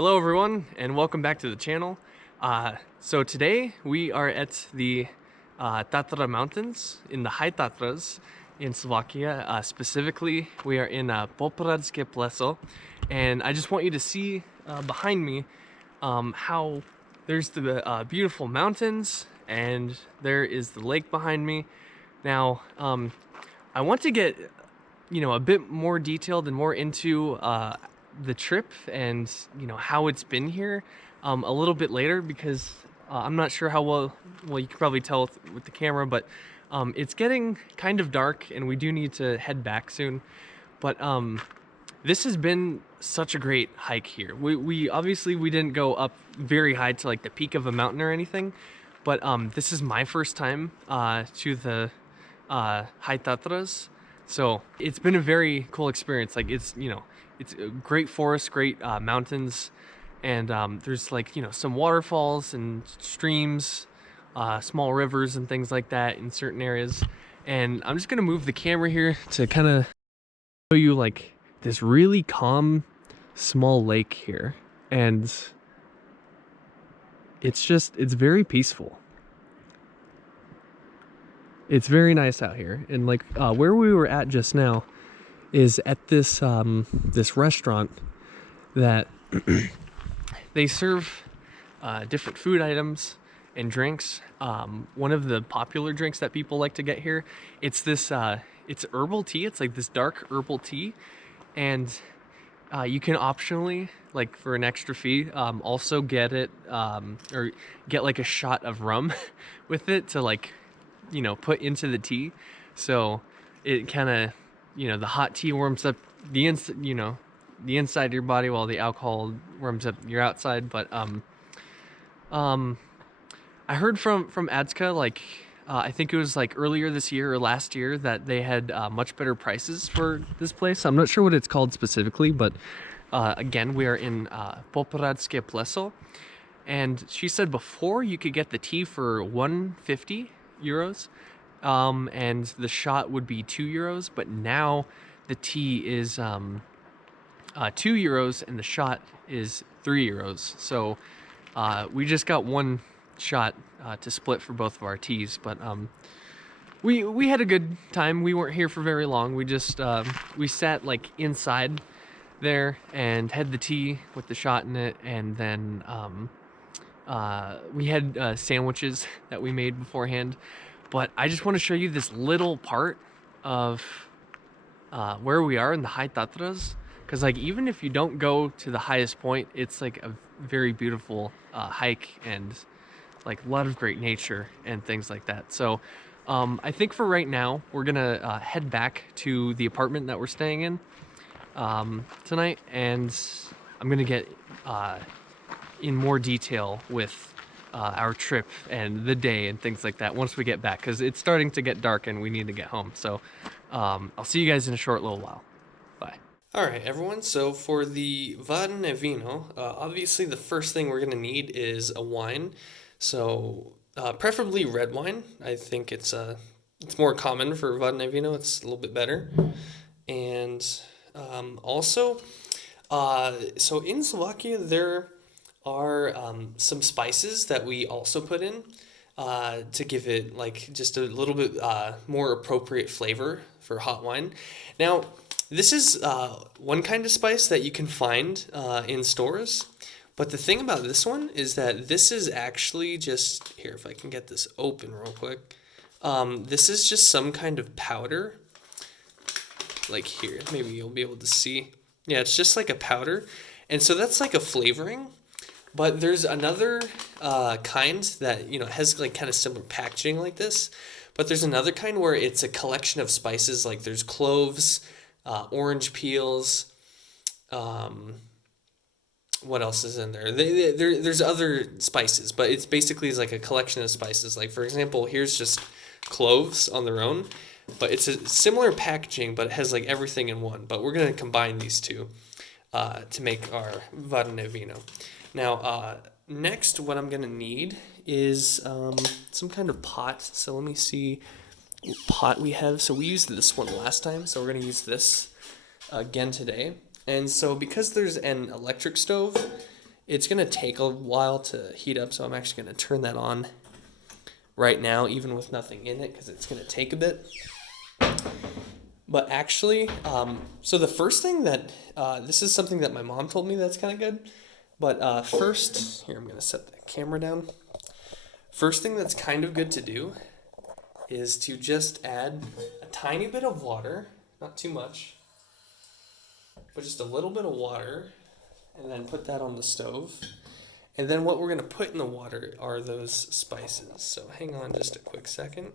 Hello everyone and welcome back to the channel. So today we are at the Tatra Mountains in the High Tatras in Slovakia. Specifically we are in Popradské Pleso, and I just want you to see behind me how there's the beautiful mountains and there is the lake behind me. Now I want to get a bit more detailed and more into the trip and how it's been here a little bit later, because I'm not sure how well you can probably tell with the camera, but it's getting kind of dark and we do need to head back soon. But this has been such a great hike here. We obviously didn't go up very high to like the peak of a mountain or anything, but this is my first time to the High Tatras. So it's been a very cool experience. Like it's a great forest, great mountains, and there's like some waterfalls and streams, small rivers and things like that in certain areas. And I'm just gonna move the camera here to kind of show you like this really calm small lake here, and it's very peaceful. It's very nice out here. And like where we were at just now is at this this restaurant that they serve different food items and drinks. One of the popular drinks that people like to get here, it's this it's herbal tea. It's like this dark herbal tea, and you can optionally, like for an extra fee, also get it or get like a shot of rum with it to like put into the tea. So it kind of the hot tea warms up the inside of your body while the alcohol warms up your outside. But I heard from Adska, like I think it was like earlier this year or last year, that they had much better prices for this place. I'm not sure what it's called specifically, but again, we are in Popradské Pleso, and she said before you could get the tea for 150 euros, and the shot would be 2 euros, but now the tea is 2 euros and the shot is 3 euros. So we just got one shot to split for both of our teas, but we had a good time. We weren't here for very long. We just we sat like inside there and had the tea with the shot in it, and then we had sandwiches that we made beforehand. But I just want to show you this little part of where we are in the High Tatras, because like even if you don't go to the highest point, it's like a very beautiful hike and like a lot of great nature and things like that. So I think for right now we're gonna head back to the apartment that we're staying in tonight, and I'm gonna get in more detail with our trip and the day and things like that once we get back, because it's starting to get dark and we need to get home. So I'll see you guys in a short little while. Bye. All right, everyone. So for the Varené Víno, obviously the first thing we're going to need is a wine. So preferably red wine. I think it's more common for Varené Víno. It's a little bit better. And also, so in Slovakia, there are some spices that we also put in to give it like just a little bit more appropriate flavor for hot wine. Now, this is one kind of spice that you can find in stores, but the thing about this one is that this is actually just, here, if I can get this open real quick, this is just some kind of powder, like here, maybe you'll be able to see. Yeah, it's just like a powder, and so that's like a flavoring. But there's another kind that has like kind of similar packaging like this, but there's another kind where it's a collection of spices. Like there's cloves, orange peels. What else is in there? There's other spices, but it's basically like a collection of spices. Like for example, here's just cloves on their own, but it's a similar packaging, but it has like everything in one. But we're gonna combine these two to make our Varené Víno. Now, next, what I'm going to need is some kind of pot. So let me see what pot we have. So we used this one last time, so we're going to use this again today. And so because there's an electric stove it's going to take a while to heat up, so I'm actually going to turn that on right now, even with nothing in it, because it's going to take a bit. But actually, so the first thing that, this is something that my mom told me that's kind of good. But first, here, I'm going to set the camera down. First thing that's kind of good to do is to just add a tiny bit of water, not too much, but just a little bit of water, and then put that on the stove. And then what we're going to put in the water are those spices. So hang on just a quick second.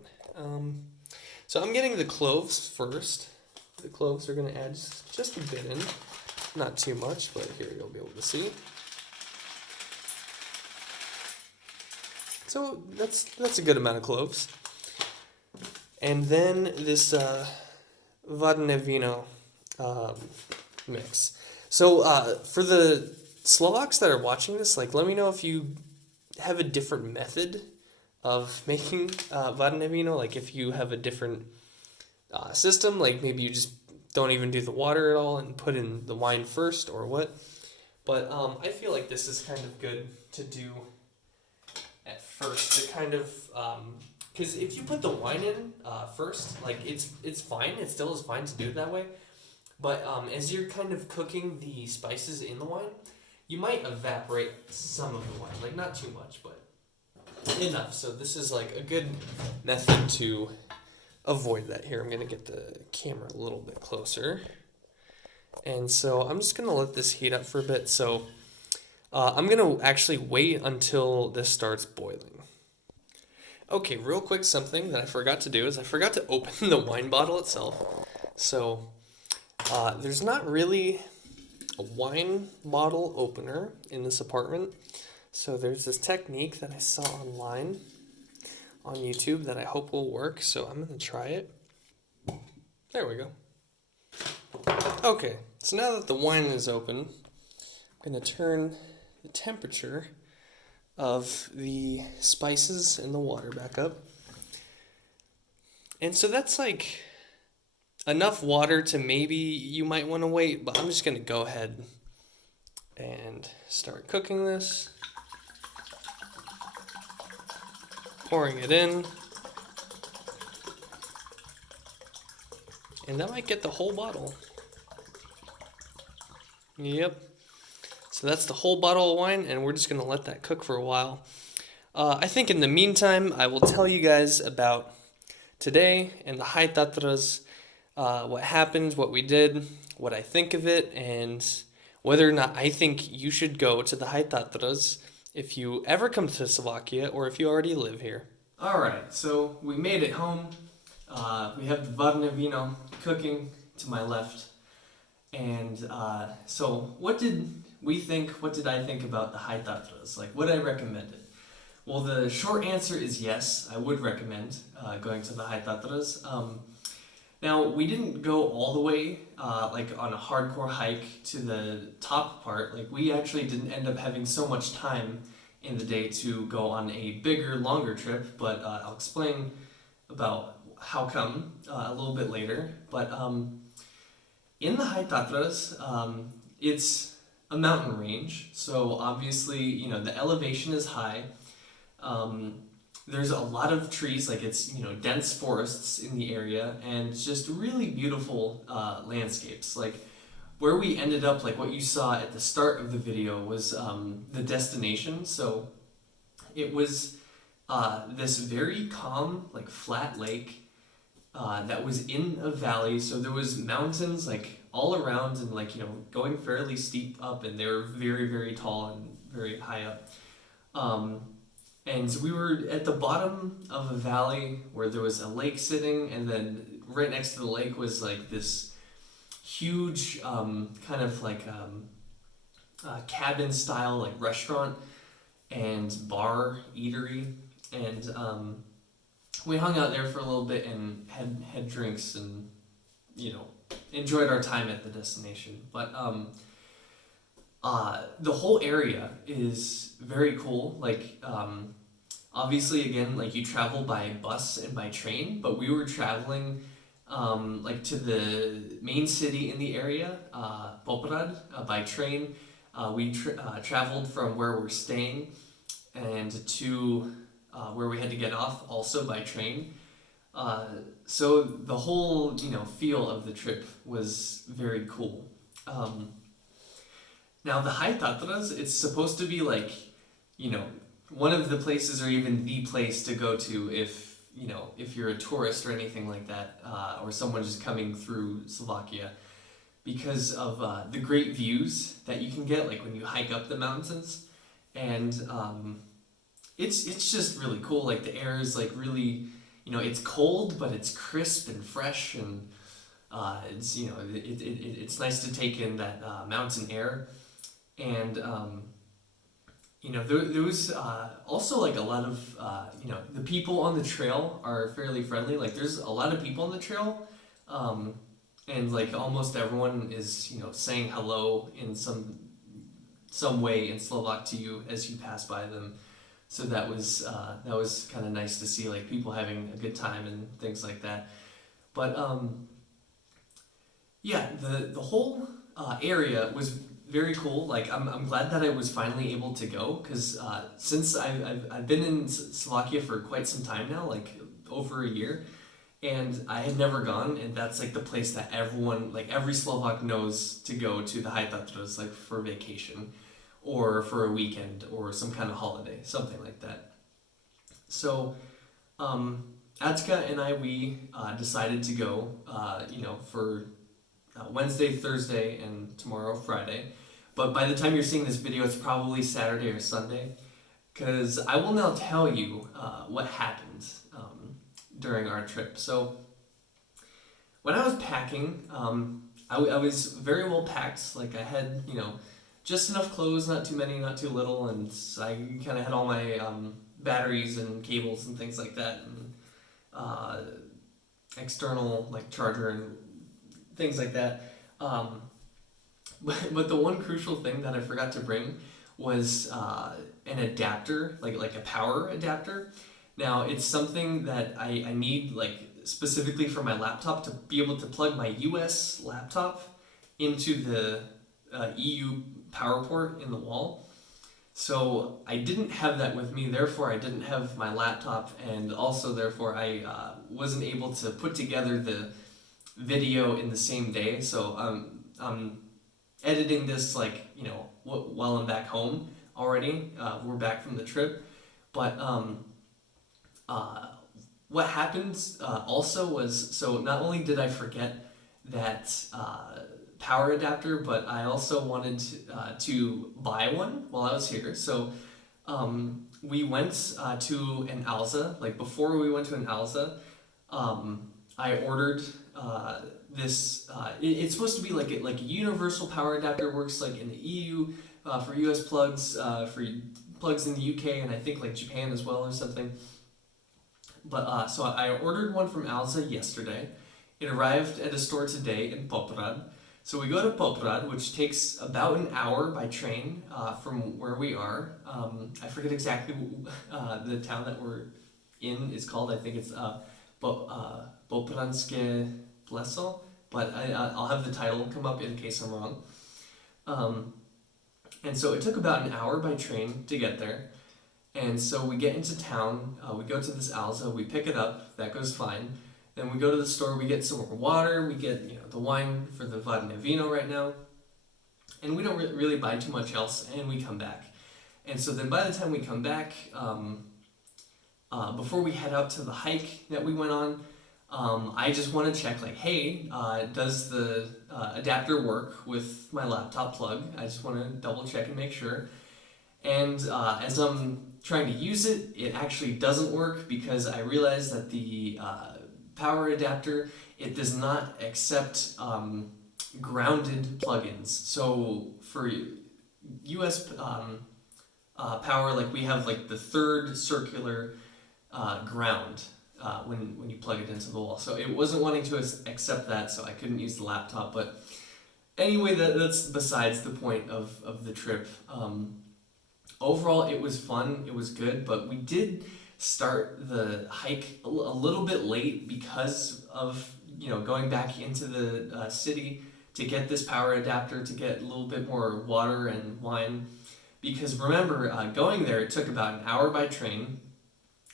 So I'm getting the cloves first. The cloves are going to add just a bit in. Not too much, but here you'll be able to see. So that's a good amount of cloves. And then this Varené Víno mix. So for the Slovaks that are watching this, like, let me know if you have a different method of making Varené Víno. Like, if you have a different system, like maybe you just don't even do the water at all and put in the wine first, or what. But I feel like this is kind of good to do at first to kind of, because if you put the wine in first, like it's fine. It still is fine to do it that way. But as you're kind of cooking the spices in the wine, you might evaporate some of the wine. Like, not too much, but enough. So this is like a good method to avoid that. Here, I'm going to get the camera a little bit closer. And so I'm just going to let this heat up for a bit. So I'm going to actually wait until this starts boiling. Okay, real quick, something that I forgot to do is I forgot to open the wine bottle itself. So there's not really a wine bottle opener in this apartment. So there's this technique that I saw online on YouTube that I hope will work. So I'm going to try it. There we go. Okay, so now that the wine is open, I'm going to turn the temperature of the spices and the water back up. And so that's like enough water to maybe you might want to wait, but I'm just going to go ahead and start cooking this. Pouring it in. And that might get the whole bottle. Yep. So that's the whole bottle of wine, and we're just going to let that cook for a while. I think in the meantime, I will tell you guys about today and the High Tatras, what happened, what we did, what I think of it, and whether or not I think you should go to the High Tatras if you ever come to Slovakia or if you already live here. Alright, so we made it home. We have the Varené Víno cooking to my left. And so what did we think, what did I think about the High Tatras? Like, would I recommend it? Well, the short answer is yes, I would recommend going to the High Tatras. Now, we didn't go all the way, like on a hardcore hike to the top part. Like, we actually didn't end up having so much time in the day to go on a bigger, longer trip, but I'll explain about how come a little bit later. But in the High Tatras, it's a mountain range, so obviously, you know, the elevation is high. There's a lot of trees, like it's, you know, dense forests in the area, and it's just really beautiful landscapes. Like where we ended up, like what you saw at the start of the video was the destination. So it was this very calm, like flat lake that was in a valley. So there was mountains like all around and like, you know, going fairly steep up, and they were very, very tall and very high up. And we were at the bottom of a valley where there was a lake sitting, and then right next to the lake was like this huge kind of like cabin style like restaurant and bar eatery, and we hung out there for a little bit and had drinks and, you know, enjoyed our time at the destination. But the whole area is very cool. Like obviously, again, like you travel by bus and by train, but we were traveling like to the main city in the area, Poprad, by train. We traveled from where we're staying and to where we had to get off, also by train. So the whole, feel of the trip was very cool. Now the High Tatras, it's supposed to be like, one of the places or even the place to go to if you're a tourist or anything like that, or someone just coming through Slovakia, because of the great views that you can get, like when you hike up the mountains, and it's just really cool. Like the air is like really, it's cold, but it's crisp and fresh, and it's it's nice to take in that mountain air, and there was also like a lot of the people on the trail are fairly friendly. Like there's a lot of people on the trail, and like almost everyone is saying hello in some way in Slovak to you as you pass by them. So that was kind of nice to see, like people having a good time and things like that. But yeah, the whole area was very cool. Like I'm glad that I was finally able to go, because since I've been in Slovakia for quite some time now, like over a year, and I had never gone, and that's like the place that everyone, like every Slovak knows to go to, the High Tatras, like for vacation or for a weekend or some kind of holiday, something like that. So Atska and we decided to go for Wednesday, Thursday, and tomorrow, Friday. But by the time you're seeing this video, it's probably Saturday or Sunday, because I will now tell you what happened during our trip. So when I was packing, I was very well packed. Like I had, just enough clothes, not too many, not too little, and I kind of had all my batteries and cables and things like that, and external like charger and things like that. But the one crucial thing that I forgot to bring was an adapter, like a power adapter. Now it's something that I need like specifically for my laptop to be able to plug my US laptop into the EU power port in the wall. So I didn't have that with me, therefore I didn't have my laptop, and also therefore I wasn't able to put together the video in the same day. So I'm editing this like while I'm back home already. We're back from the trip, but what happened also was, so not only did I forget that power adapter, but I also wanted to buy one while I was here. So we went to an Alza. Like before we went to an Alza, I ordered this. It's supposed to be like a universal power adapter. Works like in the EU for US plugs, for plugs in the UK, and I think like Japan as well or something. But so I ordered one from Alza yesterday. It arrived at a store today in Poprad. So we go to Poprad, which takes about an hour by train from where we are. I forget exactly the town that we're in is called. I think it's Popradské Pleso, but I'll have the title come up in case I'm wrong. And so it took about an hour by train to get there. And so we get into town, we go to this Alza, we pick it up, that goes fine. Then we go to the store, we get some more water, we get the wine for the Varené Víno right now, and we don't really buy too much else, and we come back. And so then by the time we come back, before we head out to the hike that we went on, I just want to check, like, hey, does the adapter work with my laptop plug? I just want to double check and make sure. And as I'm trying to use it, it actually doesn't work, because I realized that the power adapter, it does not accept grounded plugins. So for US power, like we have like the third circular ground when you plug it into the wall. So it wasn't wanting to accept that, so I couldn't use the laptop. But anyway, that's besides the point of the trip. Overall, it was fun, it was good, but we did start the hike a little bit late because of going back into the city to get this power adapter to get a little bit more water and wine. Because remember, going there, it took about an hour by train.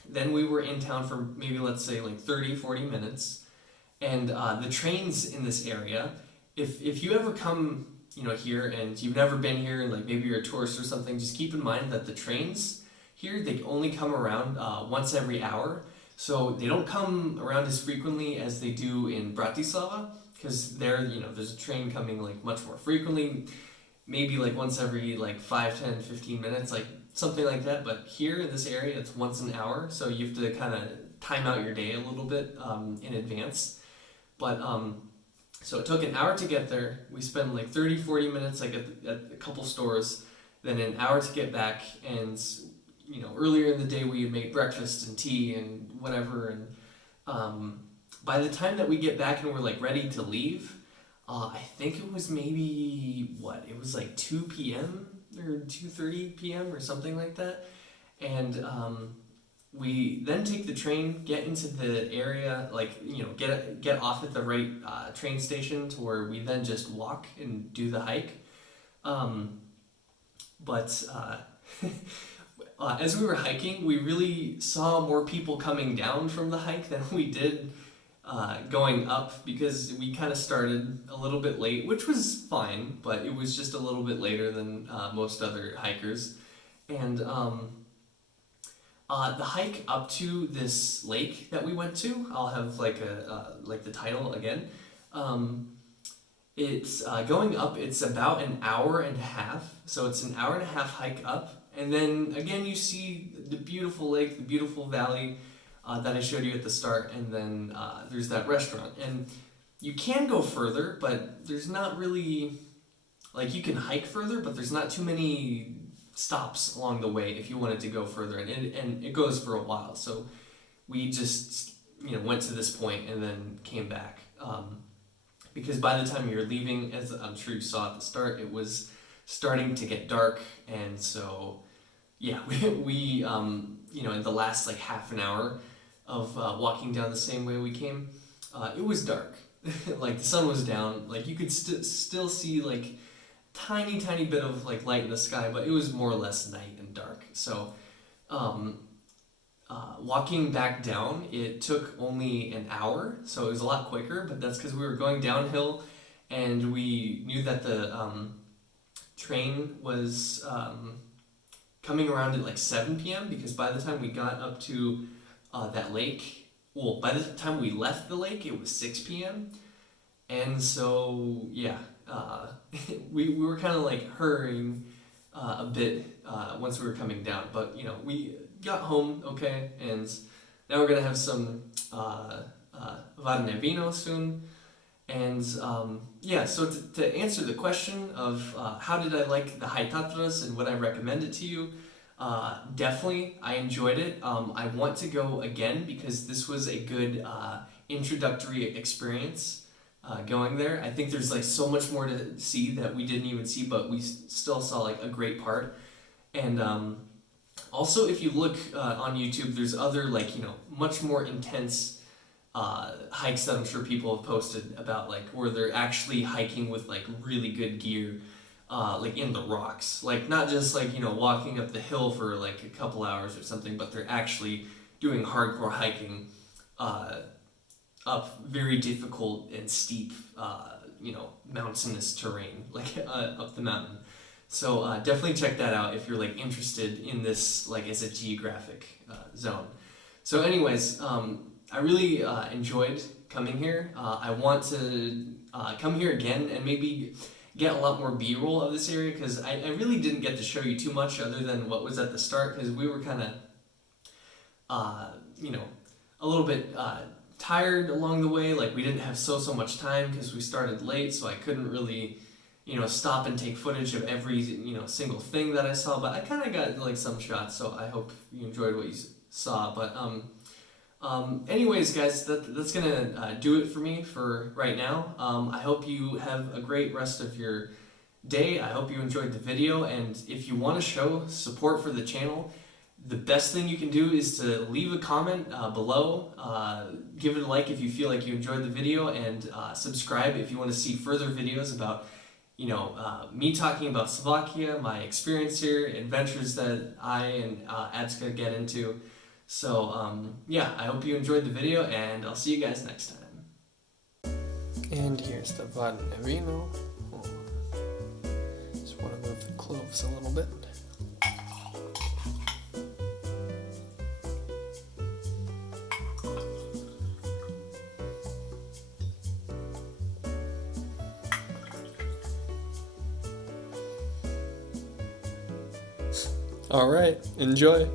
Then we were in town for maybe, let's say, like 30-40 minutes. And the trains in this area, if you ever come, you know, here and you've never been here and like maybe you're a tourist or something, just keep in mind that the trains here, they only come around once every hour. So they don't come around as frequently as they do in Bratislava, because there, you know, there's a train coming like much more frequently, maybe like once every like 5, 10, 15 minutes, like something like that. But here in this area, it's once an hour, so you have to kind of time out your day a little bit in advance. But so it took an hour to get there. We spent like 30-40 minutes like at a couple stores, then an hour to get back. And you know, earlier in the day we had made breakfast and tea and whatever. And by the time that we get back and we're like ready to leave, I think it was maybe it was like 2 p.m. or 2:30 p.m. or something like that. And we then take the train, get into the area, like, you know, get off at the right train station to where we then just walk and do the hike. But as we were hiking, we really saw more people coming down from the hike than we did going up, because we kind of started a little bit late, which was fine, but it was just a little bit later than most other hikers. And the hike up to this lake that we went to, I'll have like the title again. It's going up. It's about an hour and a half, so it's an hour and a half hike up, and then again you see the beautiful lake, the beautiful valley that I showed you at the start, and then there's that restaurant. And you can go further, but there's not really, like, you can hike further, but there's not too many stops along the way if you wanted to go further, and it goes for a while. So we just, you know, went to this point and then came back, because by the time you're leaving, as I'm sure you saw at the start, it was starting to get dark. And so yeah, we you know, in the last like half an hour of walking down the same way we came, it was dark. Like the sun was down, like you could still see like tiny bit of like light in the sky, but it was more or less night and dark. So walking back down, it took only an hour, so it was a lot quicker, but that's because we were going downhill and we knew that the train was coming around at like 7 p.m. because by the time we got up to that lake, well, by the time we left the lake, it was 6 p.m. And so, yeah, we were kind of like hurrying a bit once we were coming down. But, you know, we got home okay, and now we're going to have some Varené Víno soon. And yeah, so to answer the question of how did I like the High Tatras and would I recommend it to you, definitely, I enjoyed it. I want to go again because this was a good introductory experience going there. I think there's like so much more to see that we didn't even see, but we still saw like a great part. And also, if you look on YouTube, there's other like, you know, much more intense hikes that I'm sure people have posted about, like where they're actually hiking with like really good gear, like in the rocks, like not just like, you know, walking up the hill for like a couple hours or something, but they're actually doing hardcore hiking up very difficult and steep, you know, mountainous terrain, like up the mountain. So definitely check that out if you're like interested in this, like as a geographic zone. So anyways, I really enjoyed coming here. I want to come here again and maybe get a lot more B-roll of this area, because I really didn't get to show you too much other than what was at the start, because we were kind of, you know, a little bit tired along the way. Like we didn't have so much time because we started late, so I couldn't really, you know, stop and take footage of every, you know, single thing that I saw. But I kind of got like some shots, so I hope you enjoyed what you saw. But anyways, guys, that's gonna do it for me for right now. I hope you have a great rest of your day. I hope you enjoyed the video, and if you want to show support for the channel, the best thing you can do is to leave a comment below, give it a like if you feel like you enjoyed the video, and subscribe if you want to see further videos about, me talking about Slovakia, my experience here, adventures that I and Adska get into. So yeah, I hope you enjoyed the video, and I'll see you guys next time. And here's the Varené Víno. Just want to move the cloves a little bit. All right, enjoy.